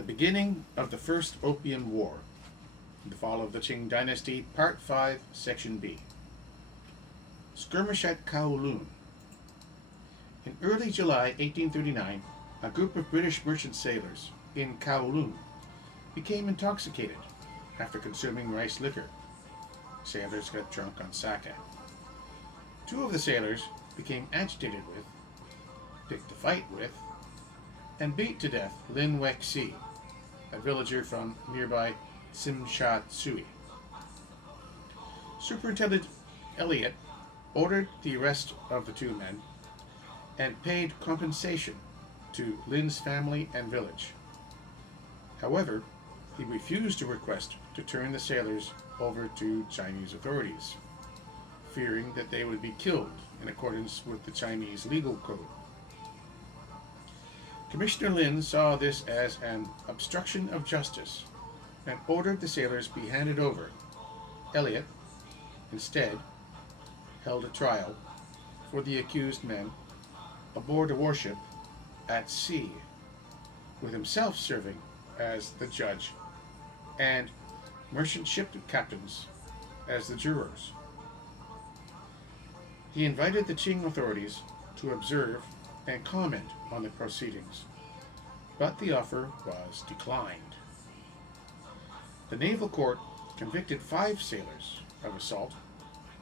The beginning of the First Opium War. The fall of the Qing Dynasty, Part 5, Section B. Skirmish at Kowloon. In early July 1839, a group of British merchant sailors in Kowloon became intoxicated after consuming rice liquor. Sailors got drunk on sake. Two of the sailors became agitated with, picked a fight with, and beat to death Lin Wexi, a villager from nearby Tsui. Superintendent Elliot ordered the arrest of the two men and paid compensation to Lin's family and village. However, he refused a request to turn the sailors over to Chinese authorities, fearing that they would be killed in accordance with the Chinese legal code. Commissioner Lin saw this as an obstruction of justice and ordered the sailors be handed over. Elliot, instead, held a trial for the accused men aboard a warship at sea, with himself serving as the judge and merchant ship captains as the jurors. He invited the Qing authorities to observe and comment on the proceedings, but the offer was declined. The naval court convicted 5 sailors of assault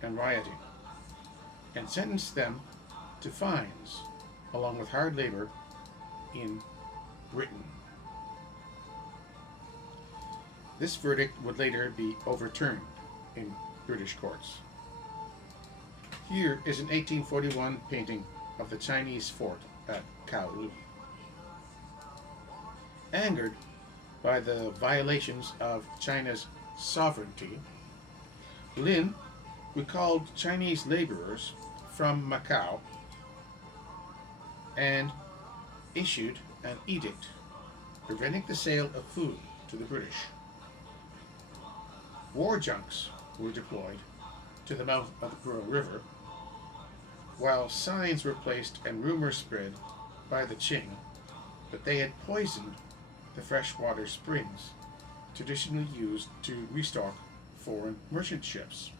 and rioting and sentenced them to fines along with hard labor in Britain. This verdict would later be overturned in British courts. Here is an 1841 painting of the Chinese fort at Kowloon. Angered by the violations of China's sovereignty, Lin recalled Chinese laborers from Macau and issued an edict preventing the sale of food to the British. War junks were deployed to the mouth of the Pearl River, while signs were placed and rumors spread by the Qing that they had poisoned the freshwater springs traditionally used to restock foreign merchant ships.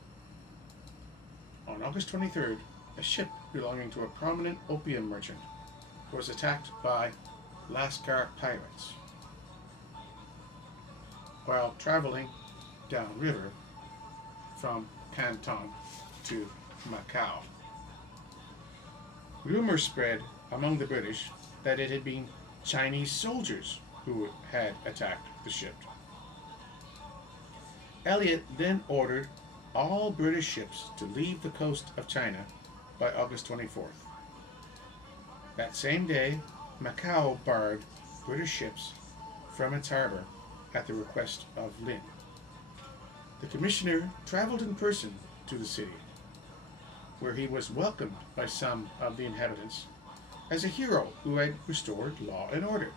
On August 23rd, a ship belonging to a prominent opium merchant was attacked by Lascar pirates while traveling downriver from Canton to Macau. Rumors spread among the British that it had been Chinese soldiers who had attacked the ship. Elliot then ordered all British ships to leave the coast of China by August 24th. That same day, Macau barred British ships from its harbor at the request of Lin. The commissioner traveled in person to the city, where he was welcomed by some of the inhabitants as a hero who had restored law and order.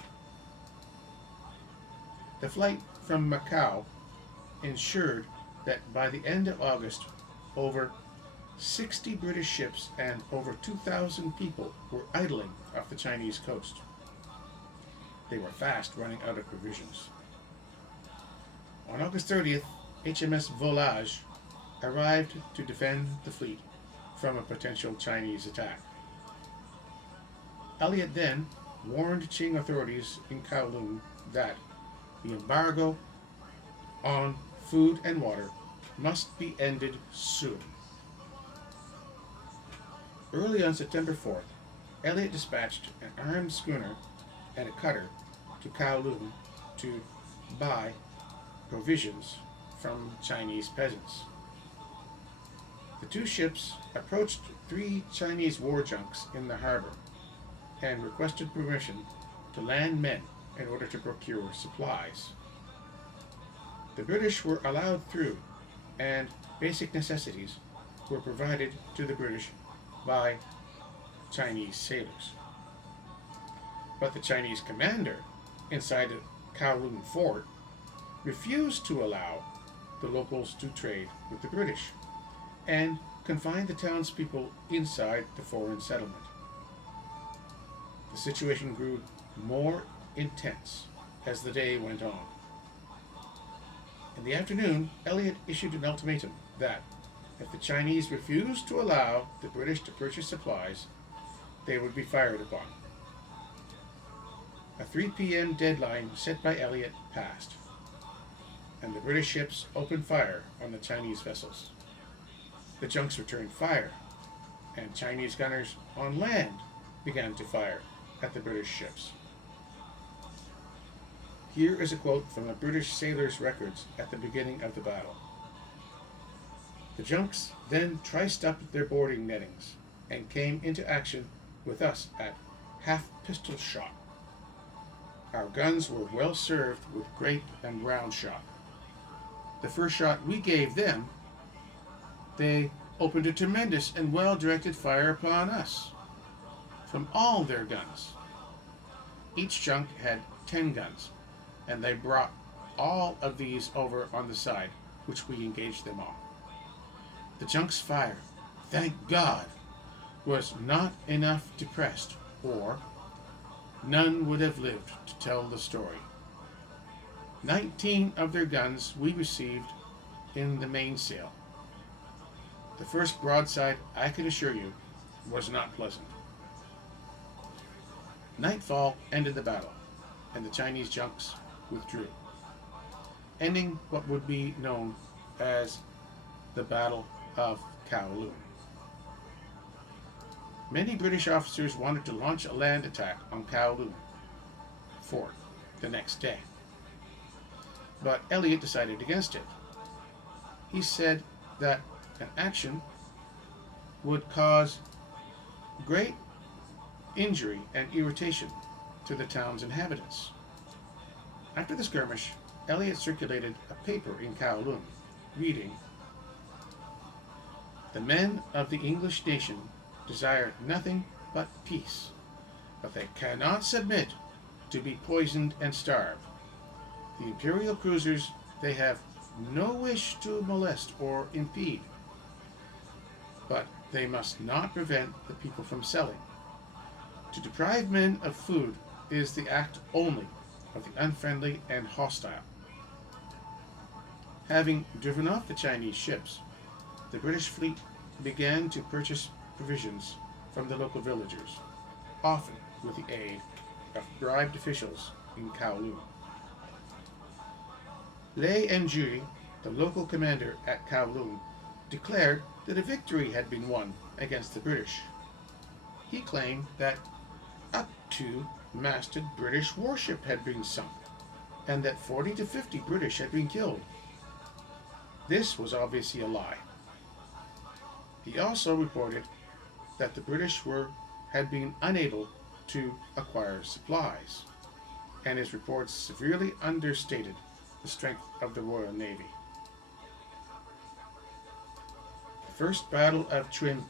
The flight from Macau ensured that by the end of August, over 60 British ships and over 2,000 people were idling off the Chinese coast. They were fast running out of provisions. On August 30th, HMS Volage arrived to defend the fleet from a potential Chinese attack. Elliot then warned Qing authorities in Kowloon that the embargo on food and water must be ended soon. Early on September 4th, Elliot dispatched an armed schooner and a cutter to Kowloon to buy provisions from Chinese peasants. The two ships approached 3 Chinese war junks in the harbor and requested permission to land men in order to procure supplies. The British were allowed through, and basic necessities were provided to the British by Chinese sailors. But the Chinese commander inside the Kowloon fort refused to allow the locals to trade with the British and confined the townspeople inside the foreign settlement. The situation grew more intense as the day went on. In the afternoon, Elliot issued an ultimatum that, if the Chinese refused to allow the British to purchase supplies, they would be fired upon. A 3 p.m. deadline set by Elliot passed, and the British ships opened fire on the Chinese vessels. The junks returned fire, and Chinese gunners on land began to fire at the British ships. Here is a quote from a British sailor's records at the beginning of the battle. The junks then triced up their boarding nettings and came into action with us at half-pistol shot. Our guns were well served with grape and round shot. The first shot we gave them, they opened a tremendous and well-directed fire upon us from all their guns. Each junk had 10 guns, and they brought all of these over on the side, which we engaged them on. The junk's fire, thank God, was not enough depressed, or none would have lived to tell the story. 19 of their guns we received in the mainsail. The first broadside, I can assure you, was not pleasant. Nightfall ended the battle, and the Chinese junks withdrew, ending what would be known as the Battle of Kowloon. Many British officers wanted to launch a land attack on Kowloon fort the next day, but Elliot decided against it. He said that an action would cause great injury and irritation to the town's inhabitants. After the skirmish, Elliot circulated a paper in Kowloon, reading, "The men of the English nation desire nothing but peace, but they cannot submit to be poisoned and starved. The imperial cruisers they have no wish to molest or impede, but they must not prevent the people from selling. To deprive men of food is the act only of the unfriendly and hostile." Having driven off the Chinese ships, the British fleet began to purchase provisions from the local villagers, often with the aid of bribed officials in Kowloon. Lei Enjui, the local commander at Kowloon, declared that a victory had been won against the British. He claimed that up to masted British warship had been sunk, and that 40 to 50 British had been killed. This was obviously a lie. He also reported that the British had been unable to acquire supplies, and his reports severely understated the strength of the Royal Navy. The First Battle of Qing.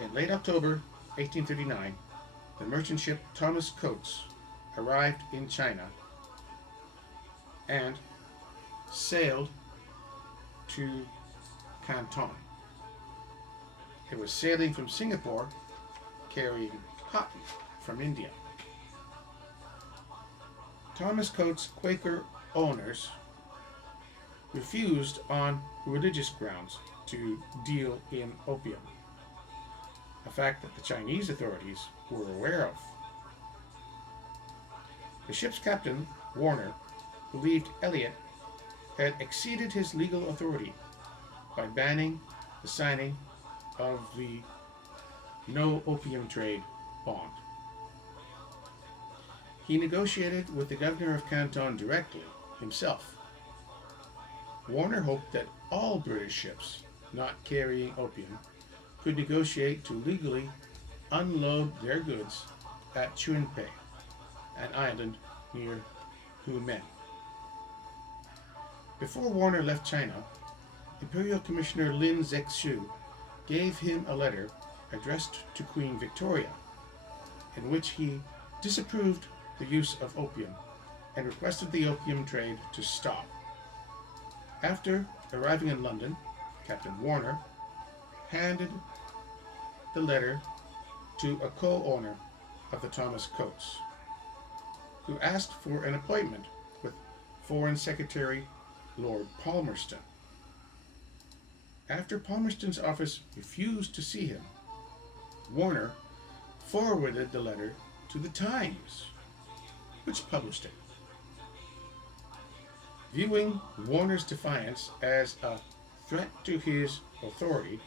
In late October 1839, the merchant ship Thomas Coates arrived in China and sailed to Canton. It was sailing from Singapore, carrying cotton from India. Thomas Coates' Quaker owners refused on religious grounds to deal in opium, a fact that the Chinese authorities were aware of. The ship's captain, Warner, believed Elliot had exceeded his legal authority by banning the signing of the No Opium Trade bond. He negotiated with the governor of Canton directly himself. Warner hoped that all British ships not carrying opium could negotiate to legally unload their goods at Chunpei, an island near Humen. Before Warner left China, Imperial Commissioner Lin Zexu gave him a letter addressed to Queen Victoria, in which he disapproved the use of opium and requested the opium trade to stop. After arriving in London, Captain Warner handed the letter to a co-owner of the Thomas Coates, who asked for an appointment with Foreign Secretary Lord Palmerston. After Palmerston's office refused to see him, Warner forwarded the letter to the Times, which published it. Viewing Warner's defiance as a threat to his authority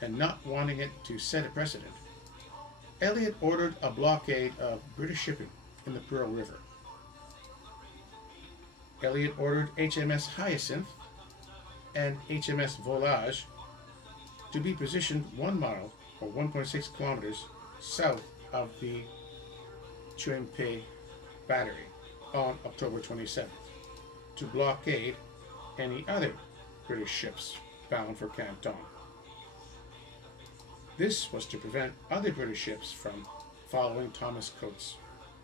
and not wanting it to set a precedent, Elliot ordered a blockade of British shipping in the Pearl River. Elliot ordered HMS Hyacinth and HMS Volage to be positioned 1 mile or 1.6 kilometers south of the Quing battery on October 27th to blockade any other British ships bound for Canton. This was to prevent other British ships from following Thomas Coates'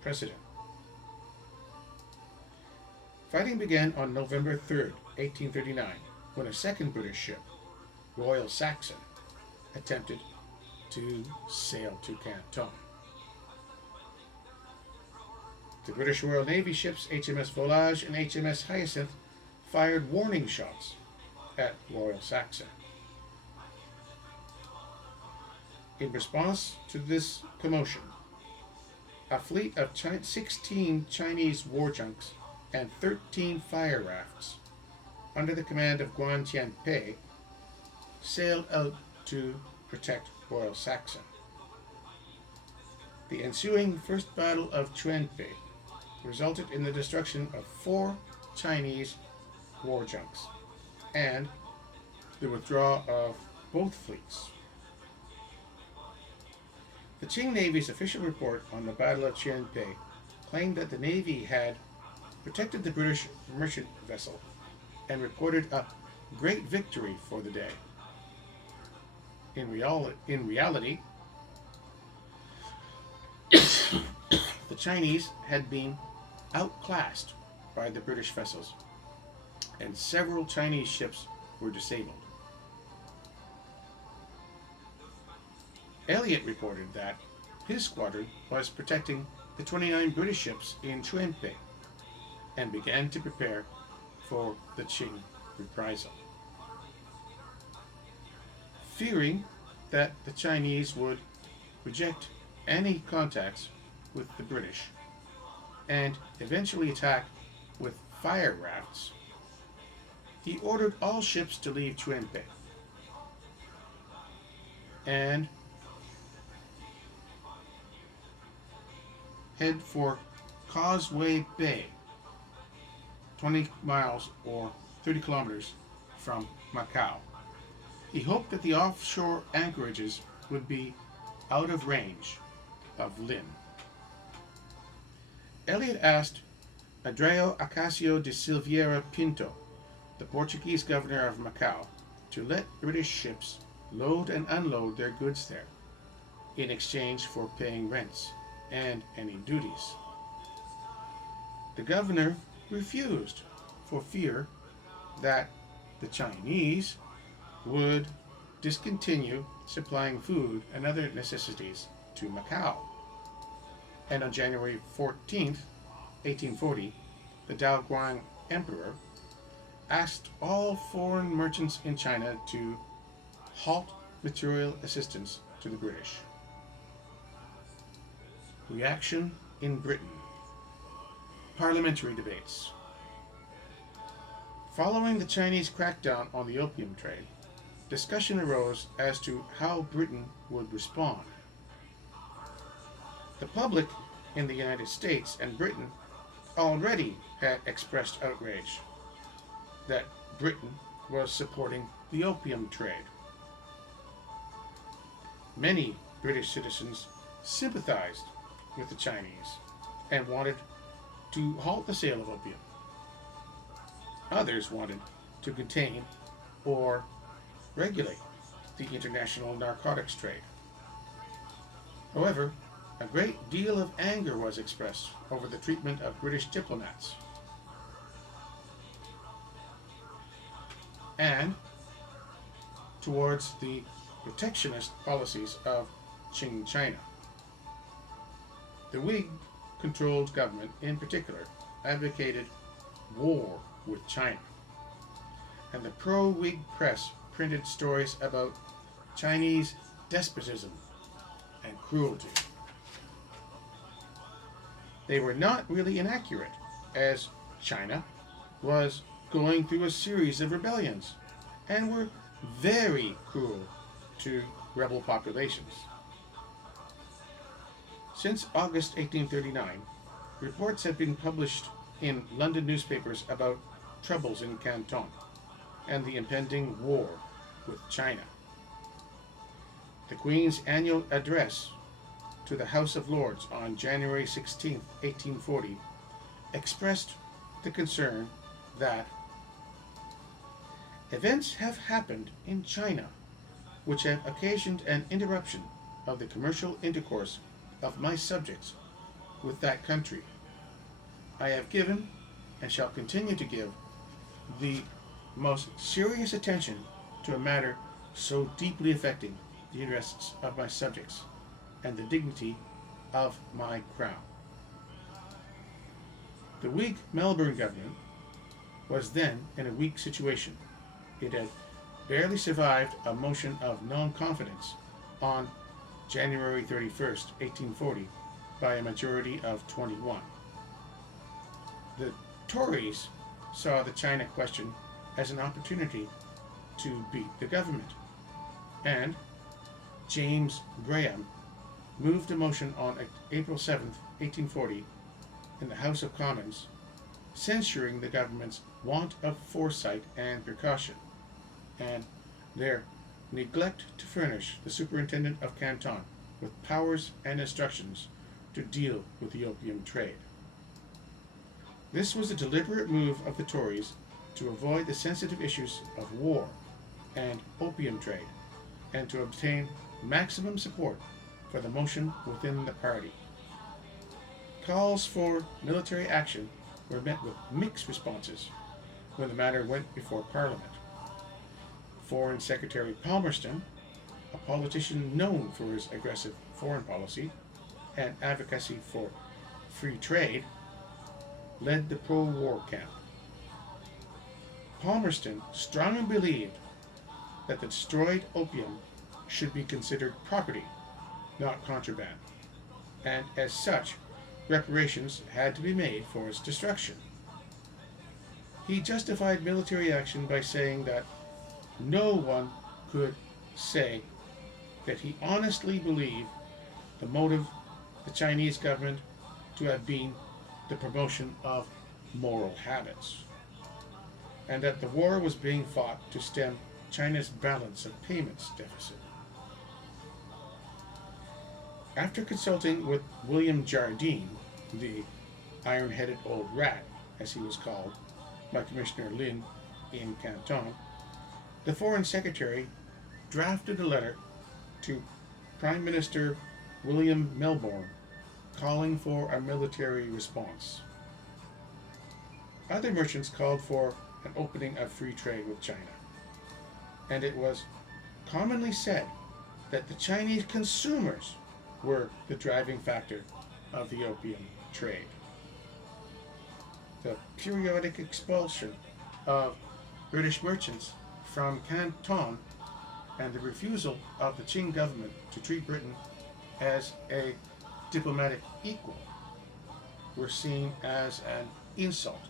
precedent. Fighting began on November 3rd, 1839, when a second British ship, Royal Saxon, attempted to sail to Canton. The British Royal Navy ships HMS Volage and HMS Hyacinth fired warning shots at Royal Saxon. In response to this commotion, a fleet of 16 Chinese war junks and 13 fire rafts under the command of Guan Tianpei sailed out to protect Royal Saxon. The ensuing First Battle of Tianpei resulted in the destruction of 4 Chinese war junks and the withdrawal of both fleets. The Qing Navy's official report on the Battle of Tianpei claimed that the Navy had protected the British merchant vessel and reported a great victory for the day. In reality, the Chinese had been outclassed by the British vessels, and several Chinese ships were disabled. Elliot reported that his squadron was protecting the 29 British ships in Tianpei and began to prepare for the Qing reprisal. Fearing that the Chinese would reject any contacts with the British and eventually attack with fire rafts, he ordered all ships to leave Tianpei and head for Causeway Bay, 20 miles or 30 kilometers from Macau. He hoped that the offshore anchorages would be out of range of Lin. Elliot asked Adrio Acacio de Silveira Pinto, the Portuguese governor of Macau, to let British ships load and unload their goods there in exchange for paying rents and any duties. The governor refused for fear that the Chinese would discontinue supplying food and other necessities to Macau. And on January 14th, 1840, the Daoguang Emperor asked all foreign merchants in China to halt material assistance to the British. Reaction in Britain. Parliamentary debates. Following the Chinese crackdown on the opium trade, discussion arose as to how Britain would respond. The public in the United States and Britain already had expressed outrage that Britain was supporting the opium trade. Many British citizens sympathized with the Chinese and wanted to halt the sale of opium. Others wanted to contain or regulate the international narcotics trade. However, a great deal of anger was expressed over the treatment of British diplomats and towards the protectionist policies of Qing China. The Whig controlled government in particular advocated war with China, and the pro-Whig press printed stories about Chinese despotism and cruelty. They were not really inaccurate, as China was going through a series of rebellions and were very cruel to rebel populations. Since August 1839, reports have been published in London newspapers about troubles in Canton and the impending war with China. The Queen's annual address to the House of Lords on January 16, 1840, expressed the concern that events have happened in China which have occasioned an interruption of the commercial intercourse of my subjects with that country. I have given, and shall continue to give, the most serious attention to a matter so deeply affecting the interests of my subjects and the dignity of my crown. The Whig Melbourne government was then in a weak situation. It had barely survived a motion of non-confidence on January 31st, 1840, by a majority of 21. The Tories saw the China question as an opportunity to beat the government, and James Graham moved a motion on April 7, 1840, in the House of Commons, censuring the government's want of foresight and precaution, and their neglect to furnish the Superintendent of Canton with powers and instructions to deal with the opium trade. This was a deliberate move of the Tories to avoid the sensitive issues of war and opium trade, and to obtain maximum support for the motion within the party. Calls for military action were met with mixed responses when the matter went before Parliament. Foreign Secretary Palmerston, a politician known for his aggressive foreign policy and advocacy for free trade, led the pro-war camp. Palmerston strongly believed that the destroyed opium should be considered property, not contraband, and as such, reparations had to be made for its destruction. He justified military action by saying that no one could say that he honestly believed the motive of the Chinese government to have been the promotion of moral habits, and that the war was being fought to stem China's balance of payments deficit. After consulting with William Jardine, the iron-headed old rat, as he was called by Commissioner Lin in Canton, the Foreign Secretary drafted a letter to Prime Minister William Melbourne calling for a military response. Other merchants called for an opening of free trade with China, and it was commonly said that the Chinese consumers were the driving factor of the opium trade. The periodic expulsion of British merchants from Canton and the refusal of the Qing government to treat Britain as a diplomatic equal were seen as an insult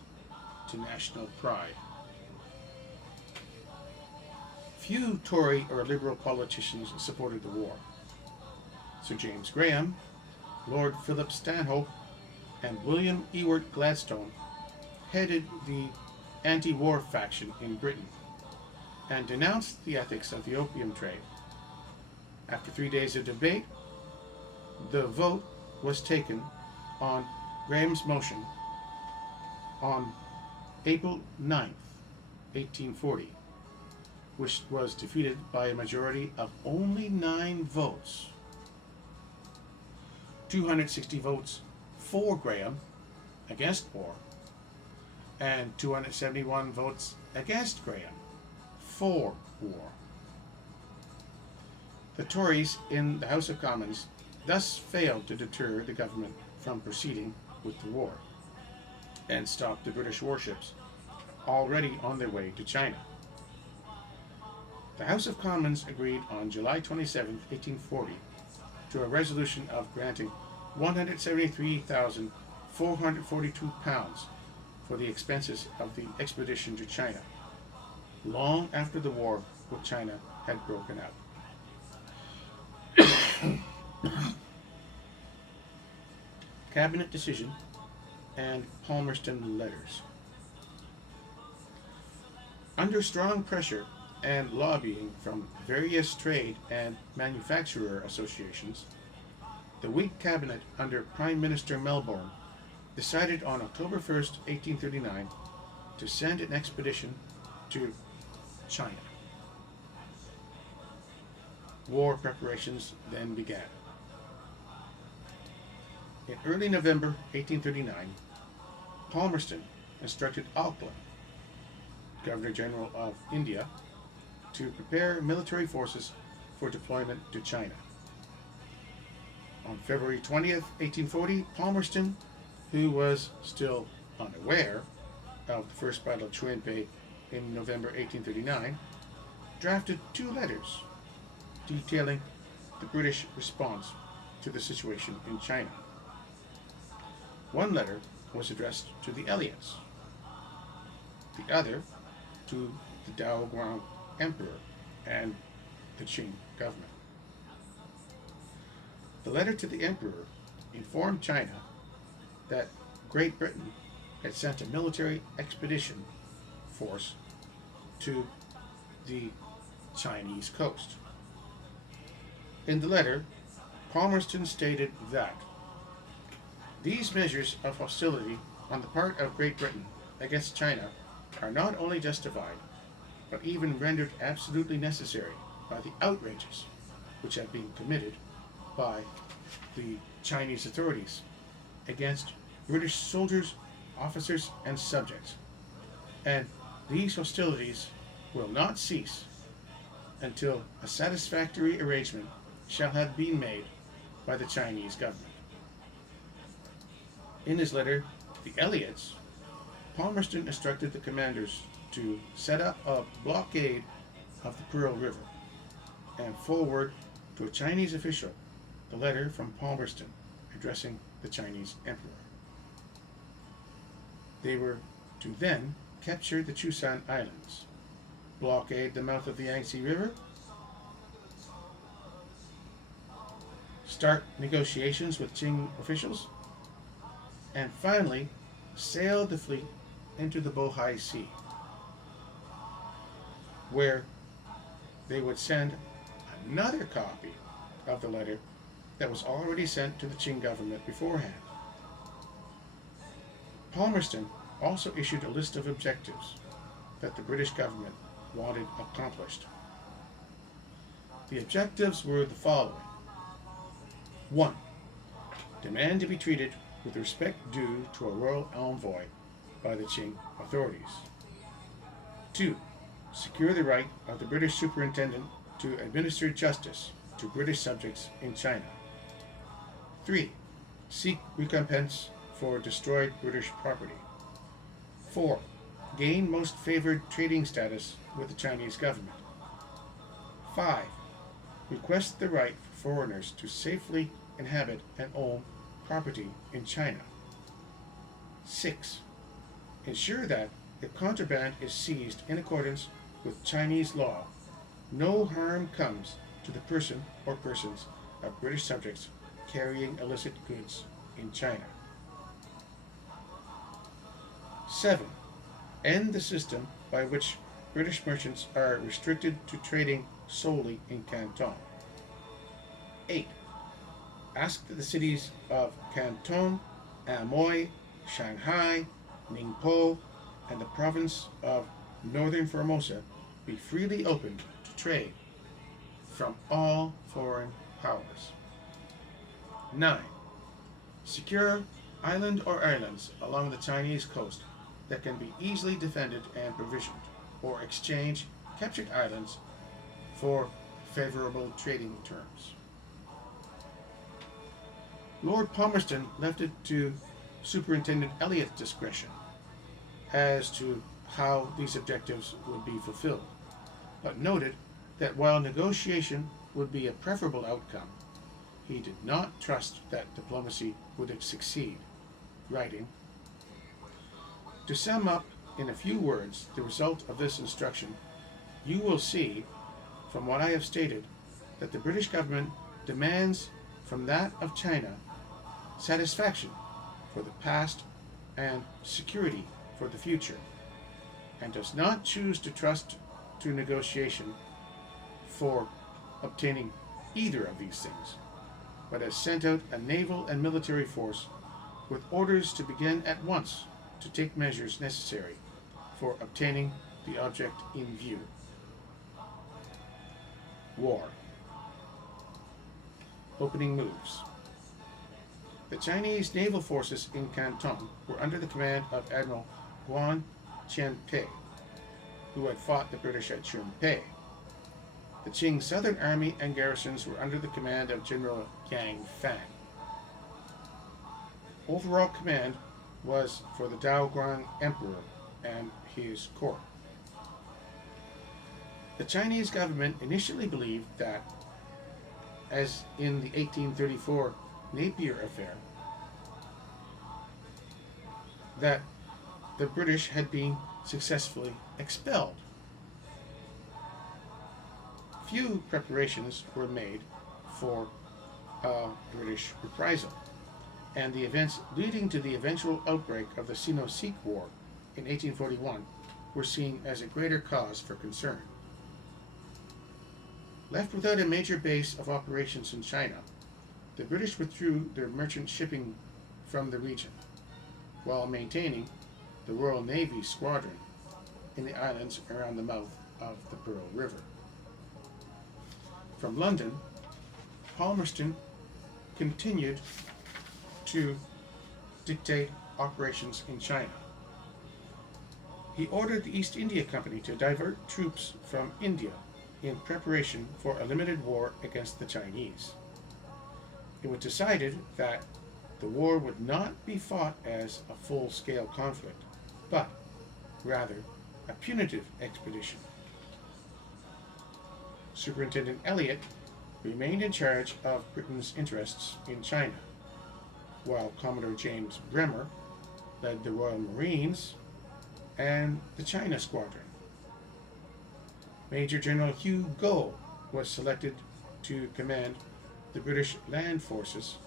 to national pride. Few Tory or Liberal politicians supported the war. Sir James Graham, Lord Philip Stanhope, and William Ewart Gladstone headed the anti-war faction in Britain and denounced the ethics of the opium trade. After 3 days of debate, the vote was taken on Graham's motion on April 9th, 1840, which was defeated by a majority of only 9 votes. 260 votes for Graham against war, and 271 votes against Graham for war. The Tories in the House of Commons thus failed to deter the government from from proceeding with the war and stop the British warships already on their way to China. The House of Commons agreed on July 27, 1840, to a resolution of granting £173,442 for the expenses of the expedition to China, long after the war with China had broken out. Cabinet decision and Palmerston letters. Under strong pressure and lobbying from various trade and manufacturer associations, the Whig cabinet under Prime Minister Melbourne decided on October 1st, 1839, to send an expedition to China. War preparations then began. In early November 1839, Palmerston instructed Auckland, Governor General of India, to prepare military forces for deployment to China. On February 20th, 1840, Palmerston, who was still unaware of the First Battle of Kowloon in November 1839, drafted 2 letters detailing the British response to the situation in China. One letter was addressed to the Elliots, the other to the Daoguang Emperor and the Qing government. The letter to the Emperor informed China that Great Britain had sent a military expedition force to the Chinese coast. In the letter, Palmerston stated that these measures of hostility on the part of Great Britain against China are not only justified, but even rendered absolutely necessary by the outrages which have been committed by the Chinese authorities against British soldiers, officers, and subjects. And these hostilities will not cease until a satisfactory arrangement shall have been made by the Chinese government. In his letter to the Elliots, Palmerston instructed the commanders to set up a blockade of the Pearl River and forward to a Chinese official the letter from Palmerston addressing the Chinese emperor. They were to then capture the Chusan Islands, blockade the mouth of the Yangtze River, start negotiations with Qing officials, and finally sail the fleet into the Bohai Sea, where they would send another copy of the letter that was already sent to the Qing government beforehand. Palmerston also issued a list of objectives that the British government wanted accomplished. The objectives were the following. 1. Demand to be treated with respect due to a royal envoy by the Qing authorities. 2. Secure the right of the British superintendent to administer justice to British subjects in China. 3. Seek recompense for destroyed British property. 4. Gain most favored trading status with the Chinese government. 5. Request the right for foreigners to safely inhabit and own property in China. 6. Ensure that if contraband is seized in accordance with Chinese law, no harm comes to the person or persons of British subjects carrying illicit goods in China. 7. End the system by which British merchants are restricted to trading solely in Canton. 8. Ask that the cities of Canton, Amoy, Shanghai, Ningpo, and the province of Northern Formosa be freely opened to trade from all foreign powers. 9. Secure island or islands along the Chinese coast that can be easily defended and provisioned, or exchange captured islands for favorable trading terms. Lord Palmerston left it to Superintendent Elliott's discretion as to how these objectives would be fulfilled, but noted that while negotiation would be a preferable outcome, he did not trust that diplomacy would succeed, writing, "To sum up in a few words the result of this instruction, you will see, from what I have stated, that the British government demands from that of China satisfaction for the past and security for the future, and does not choose to trust to negotiation for obtaining either of these things, but has sent out a naval and military force with orders to begin at once to take measures necessary for obtaining the object in view." War. Opening moves. The Chinese naval forces in Canton were under the command of Admiral Guan Qianpei, who had fought the British at Chunpei. The Qing Southern Army and garrisons were under the command of General Yang Fan. Overall command was for the Daoguang Emperor and his court. The Chinese government initially believed that, as in the 1834 Napier affair, that the British had been successfully expelled. Few preparations were made for a British reprisal, and the events leading to the eventual outbreak of the Sino-Sikh War in 1841 were seen as a greater cause for concern. Left without a major base of operations in China, the British withdrew their merchant shipping from the region, while maintaining the Royal Navy squadron in the islands around the mouth of the Pearl River. From London, Palmerston continued to dictate operations in China. He ordered the East India Company to divert troops from India in preparation for a limited war against the Chinese. It was decided that the war would not be fought as a full-scale conflict, but rather a punitive expedition. Superintendent Elliott remained in charge of Britain's interests in China, while Commodore James Bremer led the Royal Marines and the China Squadron. Major General Hugh Goh was selected to command the British land forces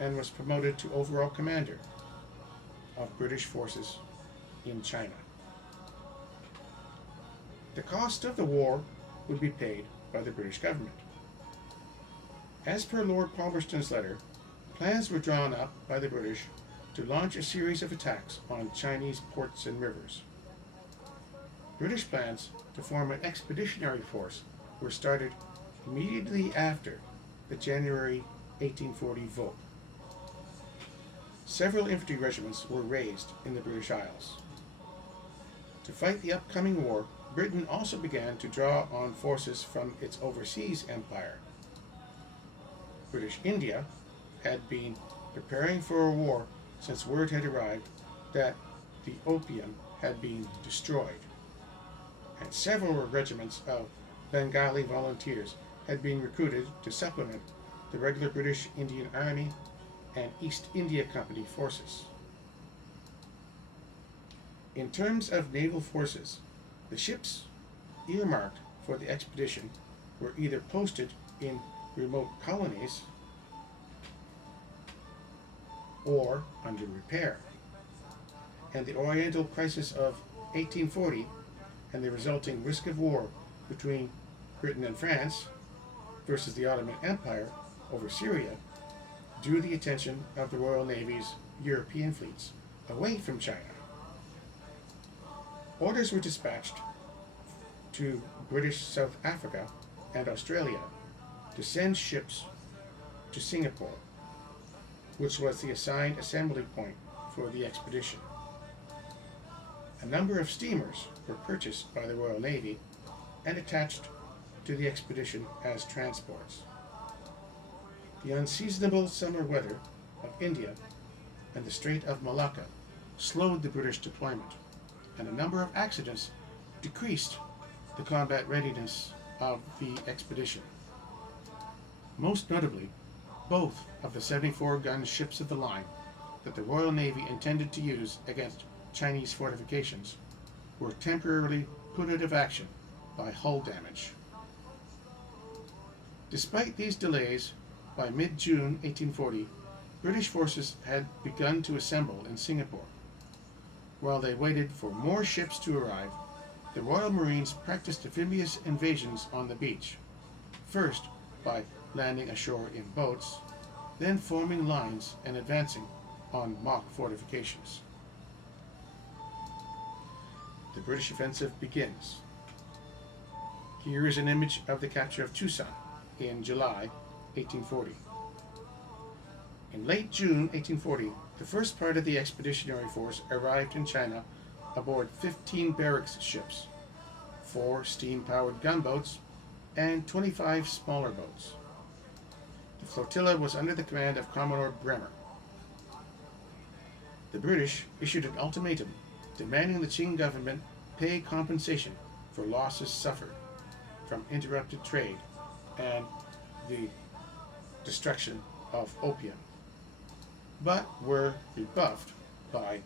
and was promoted to overall commander of British forces in China. The cost of the war would be paid by the British government. As per Lord Palmerston's letter, plans were drawn up by the British to launch a series of attacks on Chinese ports and rivers. British plans to form an expeditionary force were started immediately after the January 1840 vote. Several infantry regiments were raised in the British Isles. To fight the upcoming war, Britain also began to draw on forces from its overseas empire. British India had been preparing for a war since word had arrived that the Opium had been destroyed, and several regiments of Bengali volunteers had been recruited to supplement the regular British Indian Army and East India Company forces. In terms of naval forces, the ships earmarked for the expedition were either posted in remote colonies or under repair, and the Oriental crisis of 1840 and the resulting risk of war between Britain and France versus the Ottoman Empire over Syria drew the attention of the Royal Navy's European fleets away from China. Orders were dispatched to British South Africa and Australia to send ships to Singapore, which was the assigned assembly point for the expedition. A number of steamers were purchased by the Royal Navy and attached to the expedition as transports. The unseasonable summer weather of India and the Strait of Malacca slowed the British deployment, and a number of accidents decreased the combat readiness of the expedition. Most notably, both of the 74-gun ships of the line that the Royal Navy intended to use against Chinese fortifications were temporarily put out of action by hull damage. Despite these delays, by mid-June 1840, British forces had begun to assemble in Singapore. While they waited for more ships to arrive, the Royal Marines practiced amphibious invasions on the beach, first by landing ashore in boats, then forming lines and advancing on mock fortifications. The British offensive begins. Here is an image of the capture of Chusan in July 1840. In late June 1840, the first part of the expeditionary force arrived in China aboard 15 barracks ships, 4 steam-powered gunboats, and 25 smaller boats. The flotilla was under the command of Commodore Bremer. The British issued an ultimatum demanding the Qing government pay compensation for losses suffered from interrupted trade and the destruction of opium, but were rebuffed by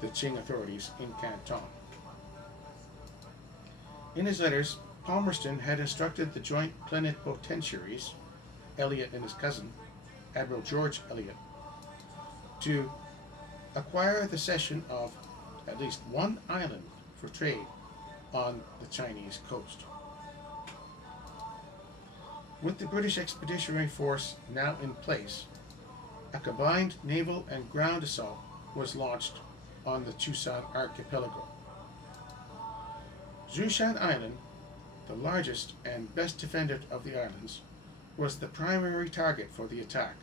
the Qing authorities in Canton. In his letters, Palmerston had instructed the joint plenipotentiaries, Elliot and his cousin, Admiral George Elliot, to acquire the cession of at least one island for trade on the Chinese coast. With the British Expeditionary Force now in place, a combined naval and ground assault was launched on the Chusan archipelago. Zhoushan Island, the largest and best defended of the islands, was the primary target for the attack,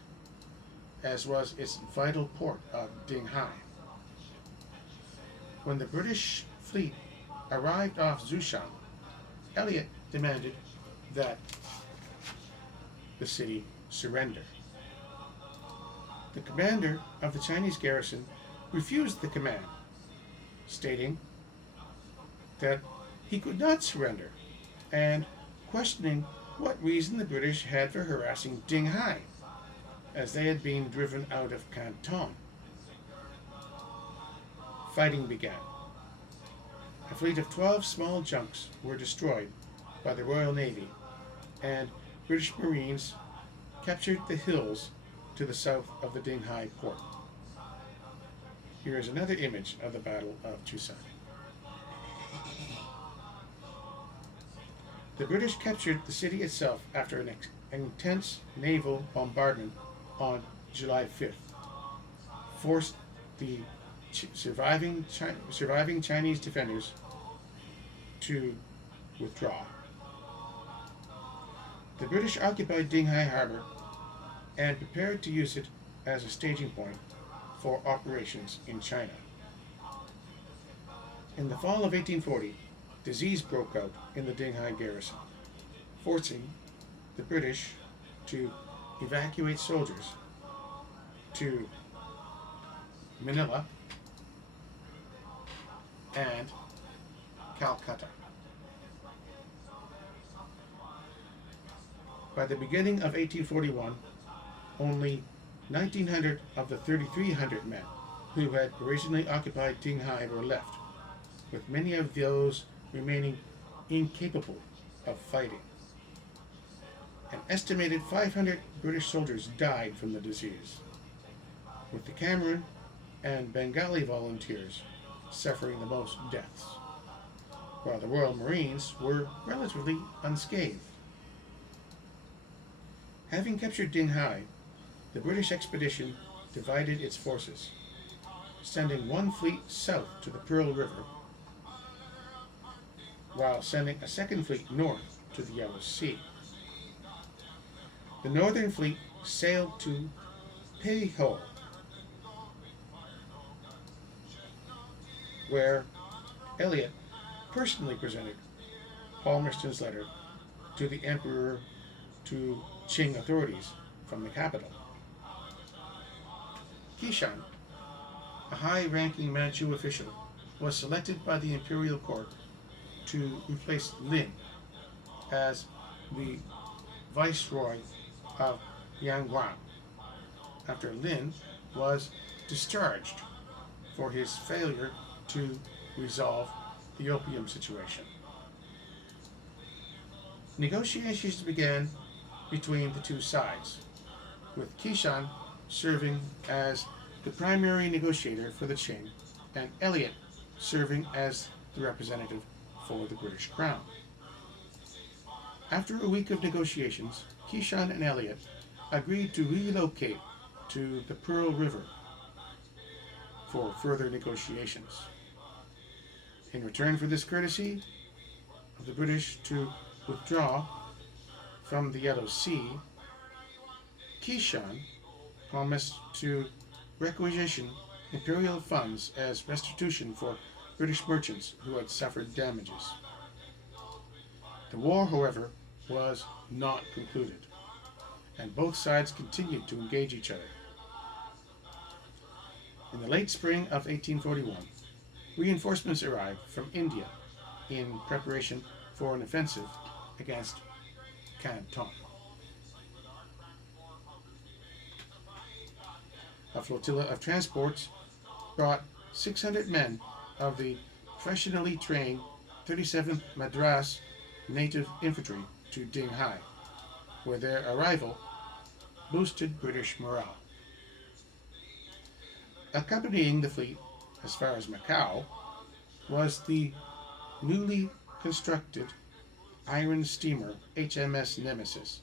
as was its vital port of Dinghai. When the British fleet arrived off Zhoushan, Elliot demanded that the city surrender. The commander of the Chinese garrison refused the command, stating that he could not surrender, and questioning what reason the British had for harassing Dinghai, as they had been driven out of Canton. Fighting began. A fleet of 12 small junks were destroyed by the Royal Navy, and British Marines captured the hills to the south of the Dinghai port. Here is another image of the Battle of Chusan. The British captured the city itself after an intense naval bombardment on July 5th, forced the surviving Chinese defenders to withdraw. The British occupied Dinghai Harbor and prepared to use it as a staging point for operations in China. In the fall of 1840, disease broke out in the Dinghai garrison, forcing the British to evacuate soldiers to Manila and Calcutta. By the beginning of 1841, only 1,900 of the 3,300 men who had originally occupied Dinghai were left, with many of those remaining incapable of fighting. An estimated 500 British soldiers died from the disease, with the Cameroon and Bengali volunteers suffering the most deaths, while the Royal Marines were relatively unscathed. Having captured Dinghai, the British expedition divided its forces, sending one fleet south to the Pearl River, while sending a second fleet north to the Yellow Sea. The northern fleet sailed to Peiho, where Elliot personally presented Palmerston's letter to the Emperor to Qing authorities from the capital. Qishan, a high-ranking Manchu official, was selected by the imperial court to replace Lin as the viceroy of Yanguan after Lin was discharged for his failure to resolve the opium situation. Negotiations began between the two sides, with Qishan serving as the primary negotiator for the Qing and Elliot serving as the representative for the British Crown. After a week of negotiations, Qishan and Elliot agreed to relocate to the Pearl River for further negotiations. In return for this courtesy of the British to withdraw from the Yellow Sea, Qishan promised to requisition imperial funds as restitution for British merchants who had suffered damages. The war, however, was not concluded, and both sides continued to engage each other. In the late spring of 1841, reinforcements arrived from India in preparation for an offensive against Canton. A flotilla of transports brought 600 men of the professionally trained 37th Madras Native Infantry to Dinghai, where their arrival boosted British morale. Accompanying the fleet as far as Macau was the newly constructed iron steamer HMS Nemesis.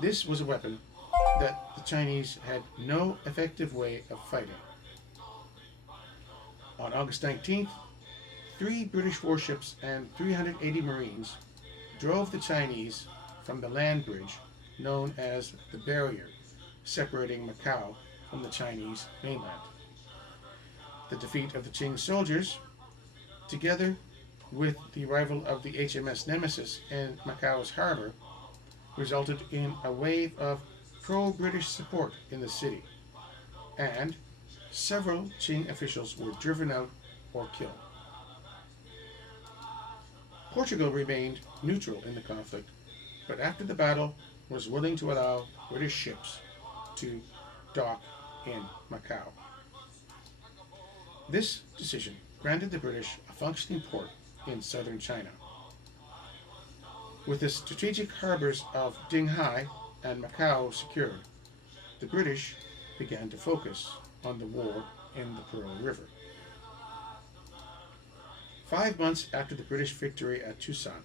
This was a weapon that the Chinese had no effective way of fighting. On August 19th, 3 British warships and 380 Marines drove the Chinese from the land bridge known as the Barrier, separating Macau from the Chinese mainland. The defeat of the Qing soldiers, together with the arrival of the HMS Nemesis in Macau's harbor, resulted in a wave of pro-British support in the city, and several Qing officials were driven out or killed. Portugal remained neutral in the conflict, but after the battle was willing to allow British ships to dock in Macau. This decision granted the British a functioning port in southern China. With the strategic harbors of Dinghai and Macau secured, the British began to focus on the war in the Pearl River. 5 months after the British victory at Chusan,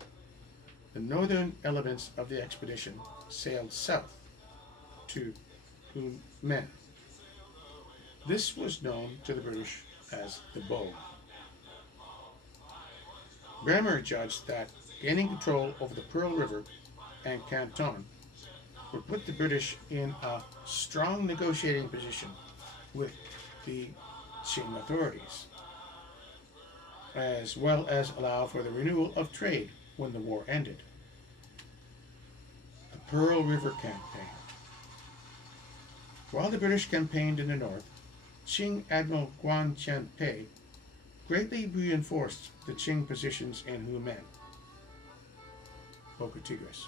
the northern elements of the expedition sailed south to Hunmen. This was known to the British as the Bow. Bremer judged that gaining control over the Pearl River and Canton would put the British in a strong negotiating position with the Qing authorities, as well as allow for the renewal of trade when the war ended. The Pearl River Campaign. While the British campaigned in the north, Qing Admiral Guan Qianpei greatly reinforced the Qing positions in Hunmen, Boca Tigris.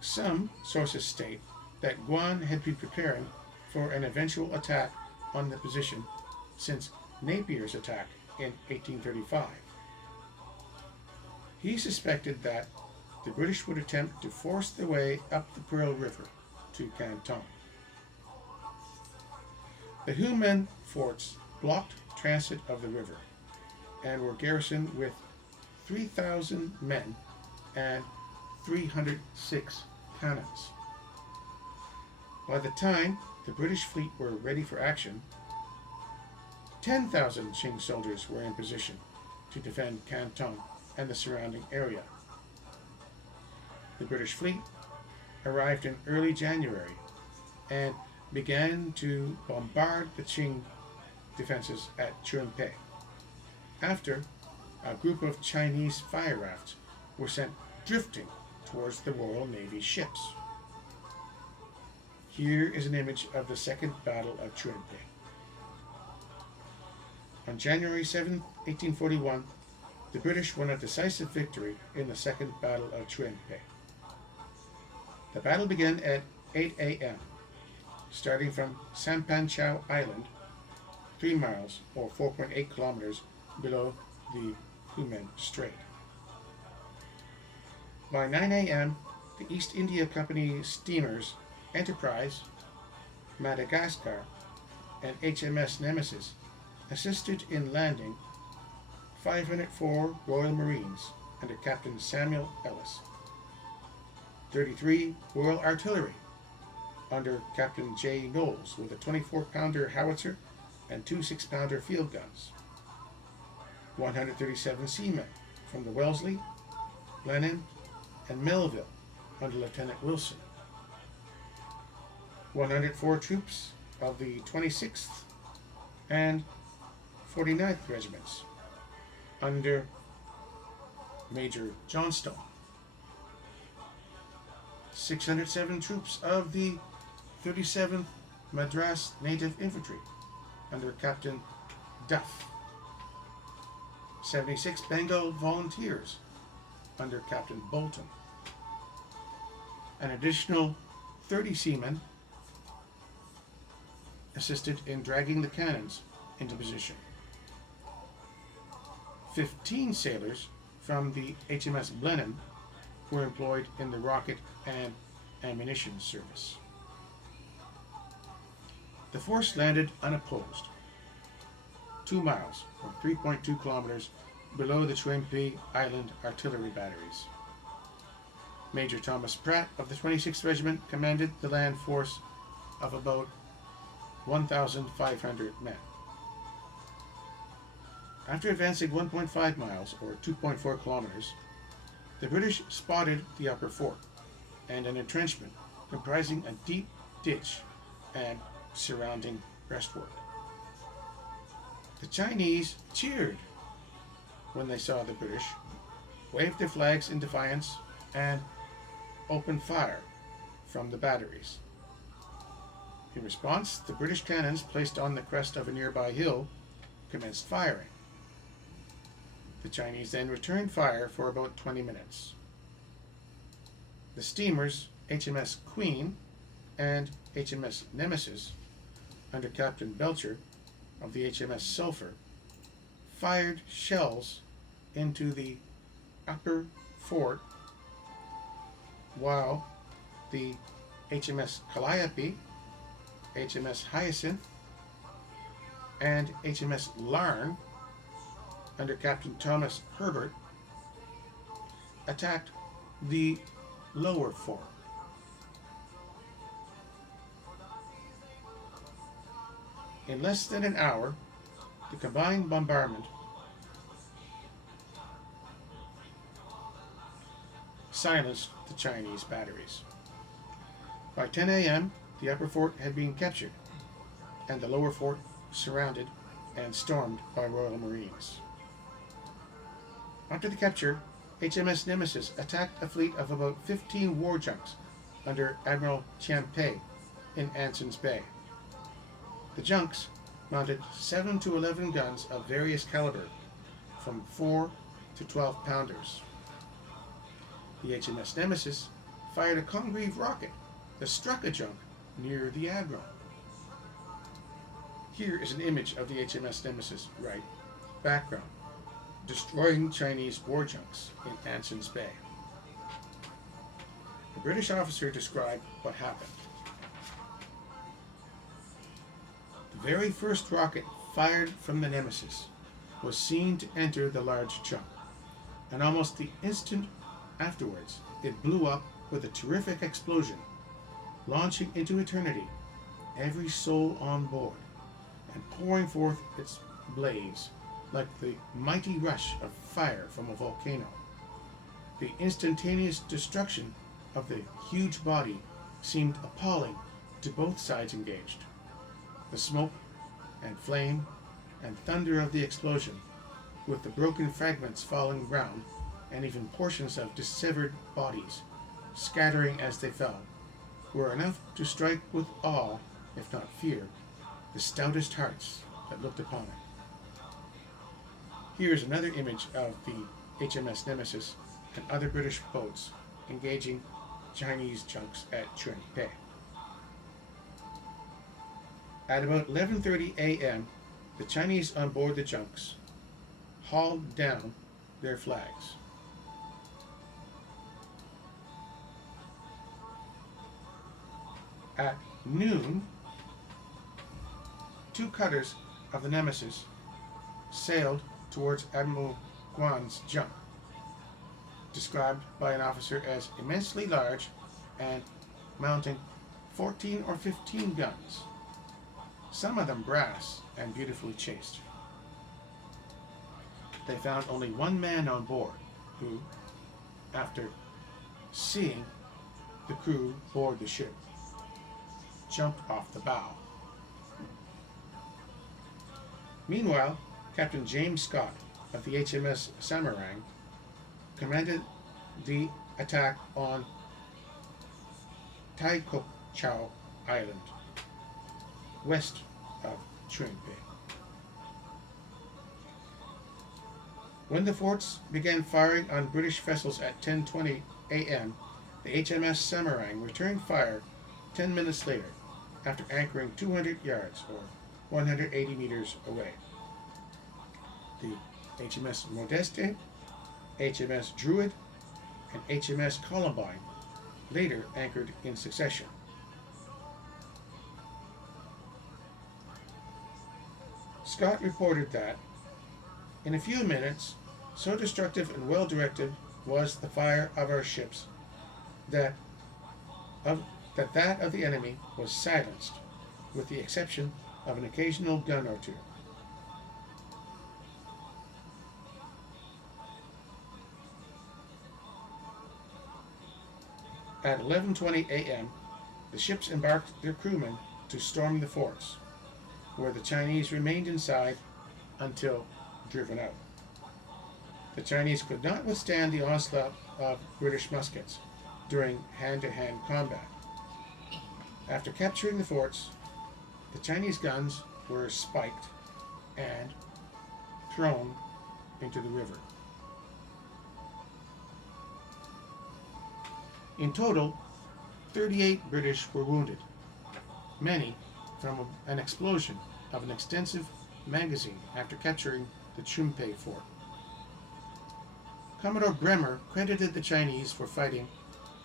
Some sources state that Guan had been preparing for an eventual attack on the position since Napier's attack in 1835. He suspected that the British would attempt to force their way up the Pearl River to Canton. The Hunmen forts blocked transit of the river and were garrisoned with 3,000 men and 306 cannons. By the time the British fleet were ready for action, 10,000 Qing soldiers were in position to defend Canton and the surrounding area. The British fleet arrived in early January and began to bombard the Qing defenses at Chunpei, after a group of Chinese fire rafts were sent drifting towards the Royal Navy ships. Here is an image of the Second Battle of Trinpe. On January 7, 1841, the British won a decisive victory in the Second Battle of Trinpe. The battle began at 8 a.m., starting from Sampanchao Island, 3 miles or 4.8 kilometers below the Hms Strait. By 9 a.m., the East India Company steamers Enterprise, Madagascar, and HMS Nemesis assisted in landing 504 Royal Marines under Captain Samuel Ellis, 33 Royal Artillery under Captain J. Knowles with a 24-pounder howitzer and 2 6-pounder field guns, 137 seamen from the Wellesley, Blenheim, and Melville under Lieutenant Wilson, 104 troops of the 26th and 49th Regiments under Major Johnstone, 607 troops of the 37th Madras Native Infantry under Captain Duff, 76 Bengal Volunteers under Captain Bolton, an additional 30 seamen assisted in dragging the cannons into position. 15 sailors from the HMS Blenheim were employed in the rocket and ammunition service. The force landed unopposed, 2 miles or 3.2 kilometers below the Trinpe Island artillery batteries. Major Thomas Pratt of the 26th Regiment commanded the land force of about 1,500 men. After advancing 1.5 miles or 2.4 kilometers, the British spotted the upper fort and an entrenchment comprising a deep ditch and surrounding breastwork. The Chinese cheered when they saw the British, waved their flags in defiance, and opened fire from the batteries. In response, the British cannons placed on the crest of a nearby hill commenced firing. The Chinese then returned fire for about 20 minutes. The steamers HMS Queen and HMS Nemesis, under Captain Belcher of the HMS Sulphur, fired shells into the upper fort, while the HMS Calliope, HMS Hyacinth, and HMS Larne, under Captain Thomas Herbert, attacked the lower fort. In less than an hour, the combined bombardment silenced the Chinese batteries. By 10 a.m., the upper fort had been captured, and the lower fort surrounded and stormed by Royal Marines. After the capture, HMS Nemesis attacked a fleet of about 15 war junks under Admiral Chiampé in Anson's Bay. The junks mounted 7 to 11 guns of various caliber, from 4 to 12 pounders. The HMS Nemesis fired a Congreve rocket that struck a junk near the Admiral. Here is an image of the HMS Nemesis, right background, destroying Chinese war junks in Anson's Bay. The British officer described what happened. The very first rocket fired from the Nemesis was seen to enter the large chunk, and almost the instant afterwards it blew up with a terrific explosion, launching into eternity every soul on board and pouring forth its blaze like the mighty rush of fire from a volcano. The instantaneous destruction of the huge body seemed appalling to both sides engaged. The smoke and flame and thunder of the explosion, with the broken fragments falling round, and even portions of dissevered bodies scattering as they fell, were enough to strike with awe, if not fear, the stoutest hearts that looked upon it. Here is another image of the HMS Nemesis and other British boats engaging Chinese junks at Chun Pe. At about 11:30 a.m., the Chinese on board the junks hauled down their flags. At noon, two cutters of the Nemesis sailed towards Admiral Guan's junk, described by an officer as immensely large and mounting 14 or 15 guns, some of them brass and beautifully chased. They found only one man on board who, after seeing the crew board the ship, jumped off the bow. Meanwhile, Captain James Scott of the HMS Samarang commanded the attack on Tai Kok Chau Island, west of Chun Pe. When the forts began firing on British vessels at 10:20 a.m., the HMS Samarang returned fire 10 minutes later, after anchoring 200 yards or 180 meters away. The HMS Modeste, HMS Druid, and HMS Columbine later anchored in succession. Scott reported that, in a few minutes, so destructive and well-directed was the fire of our ships that of the enemy was silenced, with the exception of an occasional gun or two. At 11:20 a.m., the ships embarked their crewmen to storm the forts, where the Chinese remained inside until driven out. The Chinese could not withstand the onslaught of British muskets during hand-to-hand combat. After capturing the forts, the Chinese guns were spiked and thrown into the river. In total, 38 British were wounded, many from an explosion of an extensive magazine after capturing the Chun Pe fort. Commodore Bremer credited the Chinese for fighting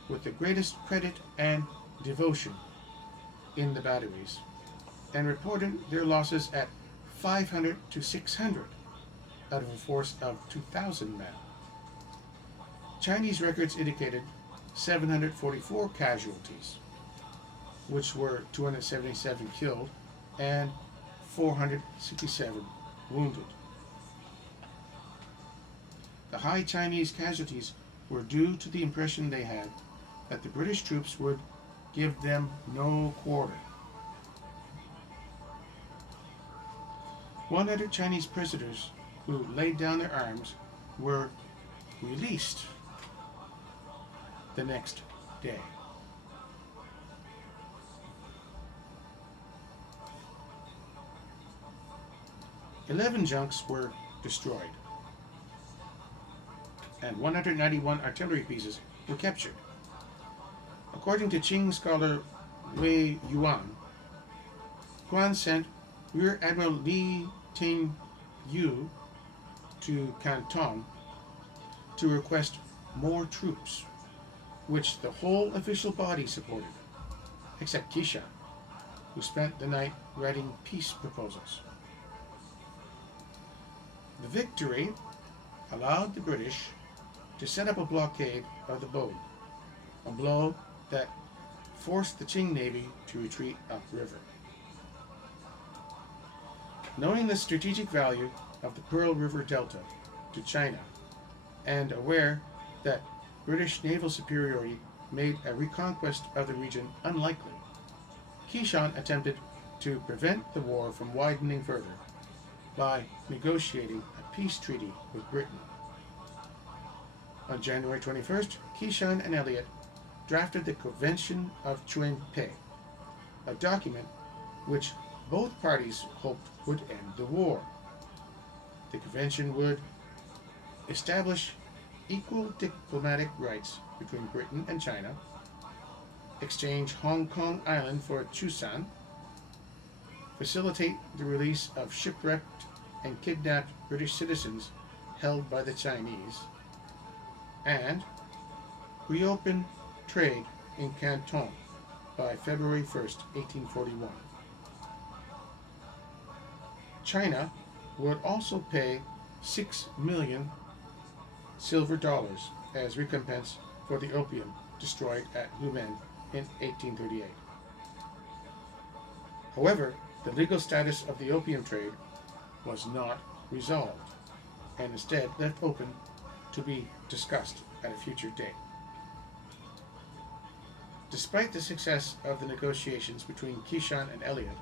with the greatest credit and devotion in the batteries, and reported their losses at 500 to 600 out of a force of 2,000 men. Chinese records indicated 744 casualties, which were 277 killed and 467 wounded. The high Chinese casualties were due to the impression they had that the British troops would give them no quarter. 100 Chinese prisoners who laid down their arms were released the next day. Eleven junks were destroyed, and 191 artillery pieces were captured. According to Qing scholar Wei Yuan, Guan sent Rear Admiral Li Ting-yu to Canton to request more troops, which the whole official body supported, except Qishan, who spent the night writing peace proposals. The victory allowed the British to set up a blockade of the Bode, a blow that forced the Qing Navy to retreat upriver. Knowing the strategic value of the Pearl River Delta to China, and aware that British naval superiority made a reconquest of the region unlikely, Qishan attempted to prevent the war from widening further by negotiating a peace treaty with Britain. On January 21st, Qishan and Elliot drafted the Convention of Qing, a document which both parties hoped would end the war. The convention would establish equal diplomatic rights between Britain and China, exchange Hong Kong Island for Chusan, facilitate the release of shipwrecked and kidnapped British citizens held by the Chinese, and reopen trade in Canton by February 1st, 1841. China would also pay 6 million silver dollars as recompense for the opium destroyed at Lumen in 1838. However, the legal status of the opium trade was not resolved, and instead left open to be discussed at a future date. Despite the success of the negotiations between Qishan and Elliot,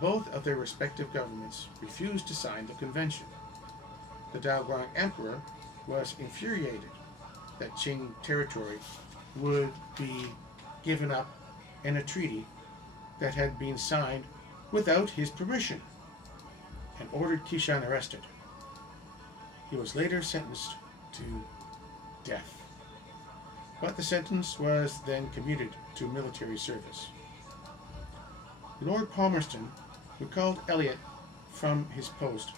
both of their respective governments refused to sign the convention. The Daoguang Emperor was infuriated that Qing territory would be given up in a treaty that had been signed without his permission, and ordered Qishan arrested. He was later sentenced to death, but the sentence was then commuted to military service. Lord Palmerston recalled Elliot from his post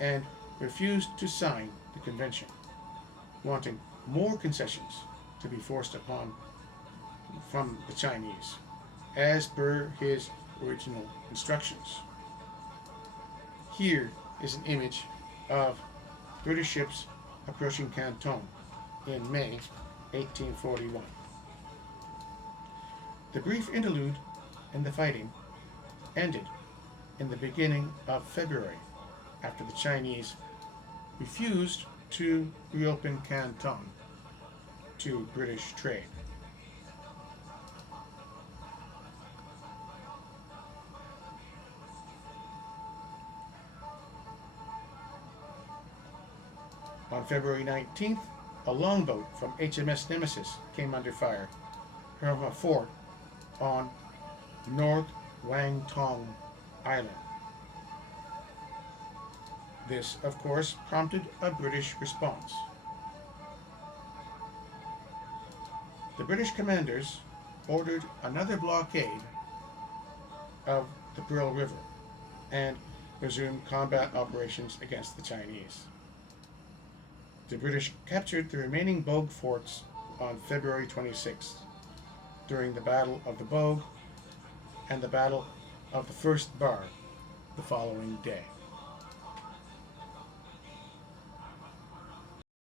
and refused to sign the convention, wanting more concessions to be forced upon from the Chinese, as per his original instructions. Here is an image of British ships approaching Canton in May 1841. The brief interlude in the fighting ended in the beginning of February, after the Chinese refused to reopen Canton to British trade. On February 19th, a longboat from HMS Nemesis came under fire from a fort on North Wang Tong Island. This, of course, prompted a British response. The British commanders ordered another blockade of the Pearl River and resumed combat operations against the Chinese. The British captured the remaining Bogue forts on February 26th during the Battle of the Bogue and the Battle of the First Bar the following day.